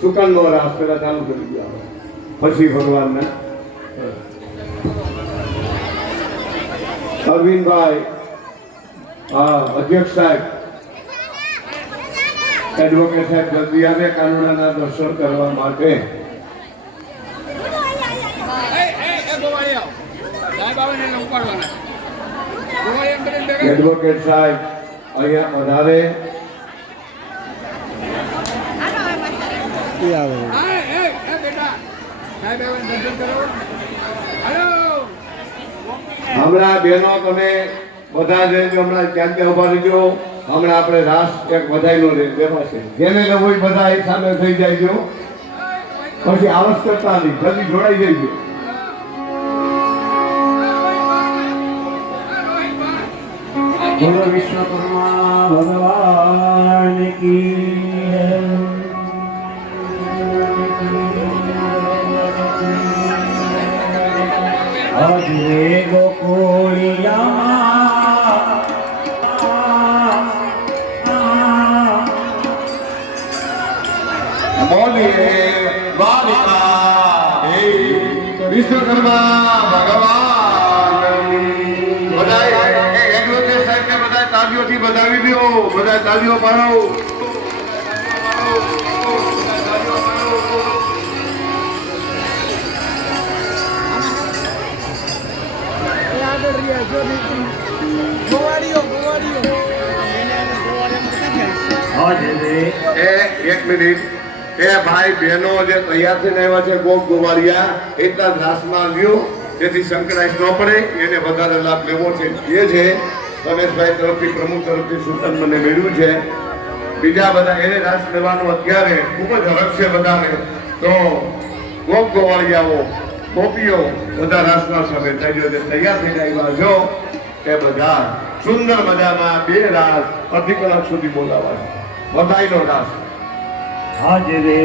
સુકનનો રાસ પેલા ચાલુ કરી ગયા પછી ભગવાનના અરવિંદભાઈ અધ્યક્ષ સાહેબ એડવોકેટ સાહેબ જલ્દી આવે કાનુડાના દર્શન કરવા માટે. એડવોકેટ સાહેબ અહીંયા પધારે. હમણાં બહેનો તમે બધા જ હમણાં ક્યાં ક્યાં ઉભા રહીજો. હમણાં આપણે રાસ એક વધાઈનો લેવાશે. જેને લેવો એ બધા એક સાથે થઈ જાય. પછી આળસ કરતા નહીં, જલ્દી જોડાઈ જઈજો. બોલો વિશ્વકર્મા ભગવાન કી અજરે ગોકુળિયા બોલીએ દ્વારિકા વિશ્વકર્મા ભગવાન. બધા એડવોકેટ સાહેબને બધા તાલીઓથી વધાવી દો. બધા તાલીઓ પાડો. એક મિનિટ. એ ભાઈ બહેનો જે તૈયાર થઈને આવ્યા છે ગોપ ગોવાળિયા એટલા જ રાસમાં લ્યો જેથી સંકળાશ ન પડે. એને વધારે લાભ લેવો છે. એ છે રમેશભાઈ તરફથી, પ્રમુખ તરફથી સૂચન મને મેળવ્યું છે. બીજા બધા એને રાસ લેવાનો અત્યારે ખૂબ જ હરખ છે બધાને. તો ગોપ ગોવાળિયાઓ ગોપીઓ બધા રાસના સમય તૈયાર થઈને આવ્યા છો એ બધા સુંદર મજાના બે રાસ અડધી કલાક સુધી બોલાવા. બધાઈનો રાસ હાજરે